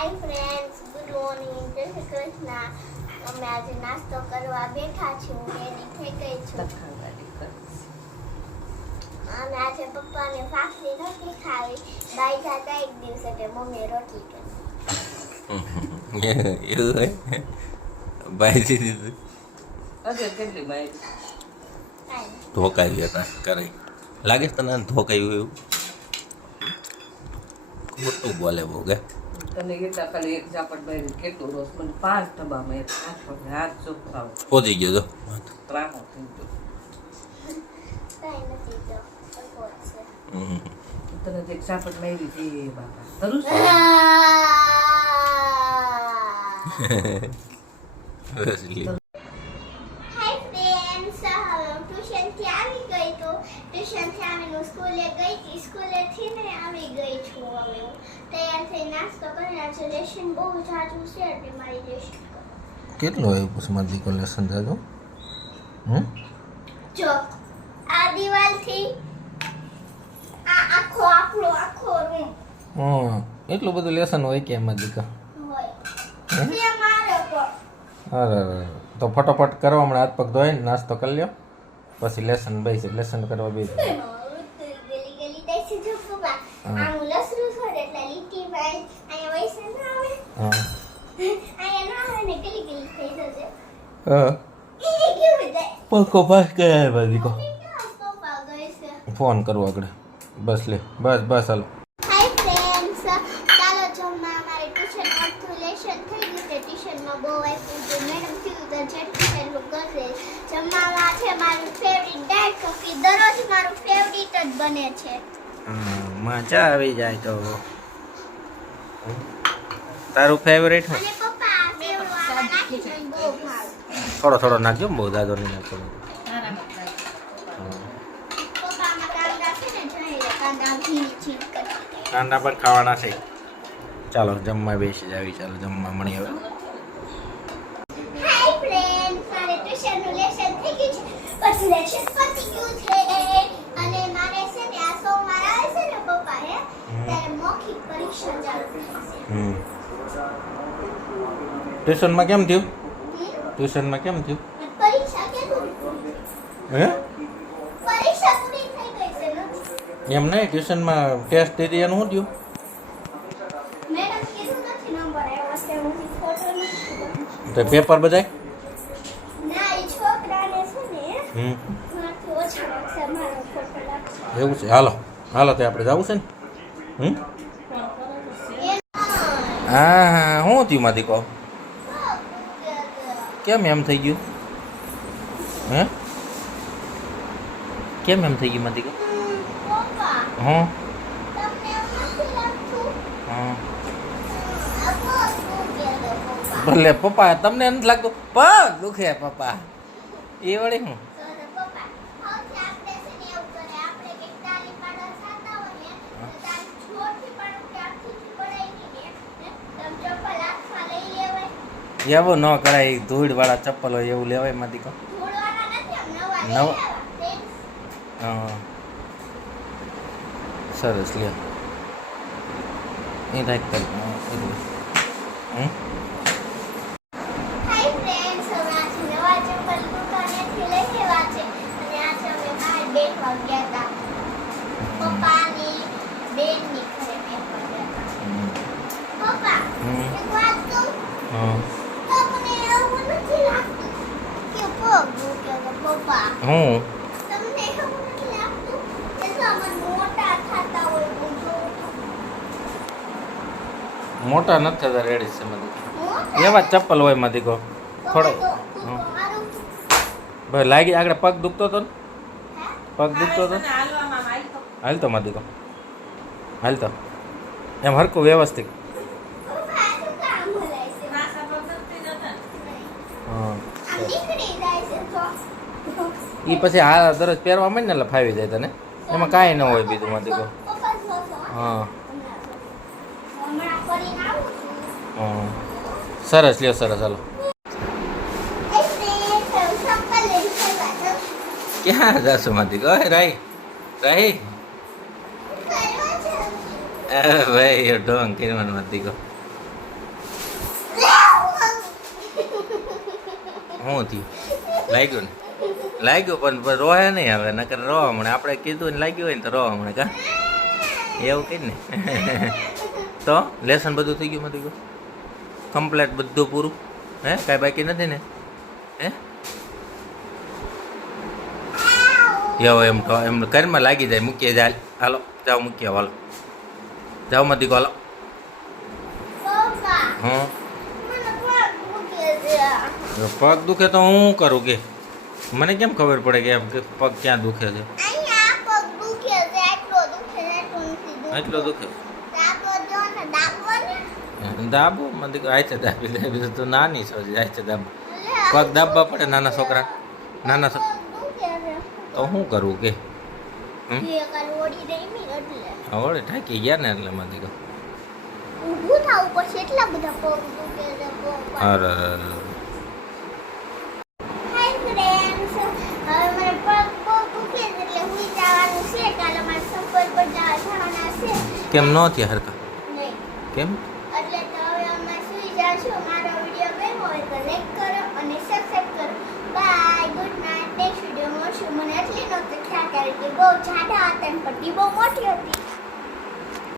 Hi friends, good morning. જય શ્રી કૃષ્ણ. અમે આજે નાસ્તો કરવા બેઠા છીએ. હું રેડી થઈ ગઈ છું. અમે આજે પપ્પાને ફાફડી નથી ખાવી. બાઈ જાતા એક દિવસ એટલે મમ્મીએ રોટલી કરી. એવું હોય બાઈ દીધી ધોકાવી હતા કરે લાગે છે તને ધોકાયું એવું ખોટું બોલે બહુ કે તને કેટલા ખાલી એક ઝાપટ બારી કેટલું રોજ મને 5 ડબ્બામાં એક હાથ ચોખ્ખાવ પહોંચી ગયો તો ત્રાહો થઈ ગયો કાંઈ નથી તો પહોંચશે. તને એક ઝાપટ મારી છે બાપા કરું બસ લે હાય ફ્રેન્ડ્સ, હવે હું ટ્યુશનથી આવી ગઈ તો ટ્યુશનથી આવીને હું સ્કૂલે ગઈ હતી. સ્કૂલેથી ને આવી ગઈ છું. હવે હું તૈયાર થઈ નાસ્તો કરીને આજે લેશન બહુ જાજુ છે એટલે મારી લેશન કેટલું આવ્યું પછી મારી દીકરો લેસન જાજો જો આ દિવાલથી આ આખો રૂમ એટલું બધું લેસન હોય કે એમાં દીકરા હોય તે મારે પણ અરે તો ફટોફટ કરો હમણાં હાથ પગ ધોઈને નાસ્તો કરી લ્યો પછી લેસન બેસી લેસન કરવા બેસી ગલી ગલી દેસી જો પપ્પા આમ લસરું છોડ એટલે લીટી ભાઈ અહીંયા વૈસે ના આવે હા અહીંયા ના આવે ને ગલી ગલી થઈ જશે હા એ કેવું થાય પક્કો પાસ કરાય મારી દીકરો પપ્પા ગઈ છે. ફોન કરવો આગળ બસ લે બસ હાલો હાય ફ્રેન્ડ્સ, ચાલો જમવા. અમારે ટ્યુશન અડધું લેશન થઈ ગયું છે. ટ્યુશનમાં બહુ આપ્યું છે. મેડમ કીધું તો જેટલું એટલું કરશે. જમવામાં છે મારું ફેવરિટ દાળ ઢોકળી. દરરોજ મારું ફેવરિટ જ બને છે. મજા આવી જાય તો તારું ફેવરેટ હું અને પપ્પા આ સેવ આમાં નાખી દો, બહુ ભાવે. થોડો નાખજો બહુ દાદો નહીં નાખો પપ્પા આમાં કાંદા છે ને જોઈએ કાંદા ભીની ચીજ કરી. કાંદા પણ ખાવાના છે ચાલો જમવા બેસી જાવી ચાલો જમવા મળી હવે હાય ફ્રેન્ડ્સ, મારે ટ્યુશનનું લેશન થઈ ગયું છે. પછી લેશન પતી ગયું છે અને મારે છે ને આ સોમવાર આવે છે ને પપ્પા ત્યારે મૌખિક પરીક્ષા ચાલુ થશે. ટ્યુશનમાં કેમ થયું હમ? ટ્યુશનમાં કેમ થયું પરીક્ષા કેવું? હે પરીક્ષા પૂરી થઈ ગઈ છે ને? એમ નહીં ટ્યુશનમાં ટેસ્ટ દીધી એનું શું થયું મેડમ કીધું નથી નંબર આવ્યો છે. હું ફોટો નથી તો પેપર બધાય ના એ છોકરાને છે ને હમ મારથી ઓછા માર્ક્સ મારો ફોટો લાગશે. એવું છે હાલો તે આપણે જવું છે ને હમ હા શું થયું મારી કહો કેમ એમ થઈ ગયું હે કેમ એમ થઈ ગયું મારી કહો પપ્પા હા તમને એવું નથી લાગતું? હા આપો શું કહેતો પપ્પા? ભલે પપ્પા તમને નથી લાગતું પગ દુખે પપ્પા એ વળી હું તો પપ્પા હવે આપણે છે ને એવું કરે આપણે કે તાલી પાડવા જાતા હોય ને તો તાલી છોડથી પણ કે આખીથી પડાઈ નહીં ને તમ ચપ્પલ હાથમાં લઈ લેવાય. એવું ન કરાય ધૂળ વાળા ચપ્પલ હોય એવું લેવાય મારી કહો ધોળવાના નથી આમ નવા લઈ નવા? લેવા. Thanks. હા સરસ લે એ રાખ કર હમ હાય ફ્રેન્ડ્સ, હવે આજે નવા ચપ્પલ દુકાનેથી લઈ લેવા છે અને આજે અમે બહાર બેઠવા ગયા હતા. પપ્પાની બેનની ઘરે બેઠવા ગયા હતા. પપ્પા હમ. એક વાત કહું? હા તમને એવું નથી લાગતું કે પગ દુખે છે પપ્પા? હું તમને એવું નથી લાગતું કે સામાન મોટા થતા હોય હું જોઉં છું? મોટા નથી થતા રેડી છે મારી મોટા એવા જ ચપ્પલ હોય મારી કહો થોડો તો મારું ભાઈ લાગી આગળ પગ દુખતો હતો ને હે? પગ દુખતો હતો હાલવામાં આવી તો હાલ તો મારી કહો હાલ તો એમ હરકું વ્યવસ્થિત પપ્પા શું કામ હલાય છે? નાસા પર નથી જતા હા આમ નીકળી જાય છે તો એ પછી હા દરરોજ પહેરવા માંડ ને એટલે ફાવી જાય તને એમાં કાંઈ ન હોય બીજું મારી કહો પપ્પા જોશો હા હમણાં ફરીને આવું છું. હા સરસ લ્યો સરસ હાલો ચપ્પલ લઈને ફરવા જાઉં. ક્યાં જશો મારી કહો રાઈ રાઈ ફરવા જાઉં. ભાઈ ઢોંગ કિરમન મારી કહો શું થયું લાગ્યું ને લાગ્યું પણ રોહે નહીં હવે નકર રોવા મળે આપણે કીધું ને લાગ્યું હોય ને તો રોવા મળે કા એવું કઈ ને તો લેસન બધું થઈ ગયું મળી ગયું કમ્પ્લેટ બધું પૂરું હે કાંઈ બાકી નથી ને હે એવો એમ કહો એમ ઘરમાં લાગી જાય મૂકીએ જાય હાલો જાઓ મૂકીએ હાલો જાઓ મતી હાલો પપ્પા હા મને પગ મૂકે છે પગ દુખે તો હું કરું કે મને કેમ ખબર પડે કે એમ કે પગ ક્યાં દુખે છે અહીંયા પગ દુખે છે એટલો દુખે છે એટલો નથી દુખતો. એટલો દુખે દાબો જો ને દાબો ને દાબો મને આયતે દાબી દાબી તો નાની છો આયતે દાબ લે, પગ દાબવા પડે નાના છોકરા નાના પગ દુખે છે તો શું કરવું કે હમ? એ કાલ ઓડી રહી એટલે હવે ઠાકી ગયા ને એટલે મને કહો ઊભું થવું પડશે એટલા બધા પગ દુખે છે પગ અરે હાય ફ્રેન્ડ્સ હવે મને પગ દુખે છે એટલે હું જવાનું છે કાલે મારે સફર પર જવાના છે કેમ ન થયા હરકા નહીં કેમ એટલે તો હવે અમે સુઈ જાશું મારો વિડીયો ગમ્યો હોય તો લાઈક કરો અને સબસ્ક્રાઇબ કરો bye good night next video મળશું મને એટલી નહોતું ખ્યાલ કરે કે બહુ જાડા હતા અને પટ્ટી બહુ મોટી હતી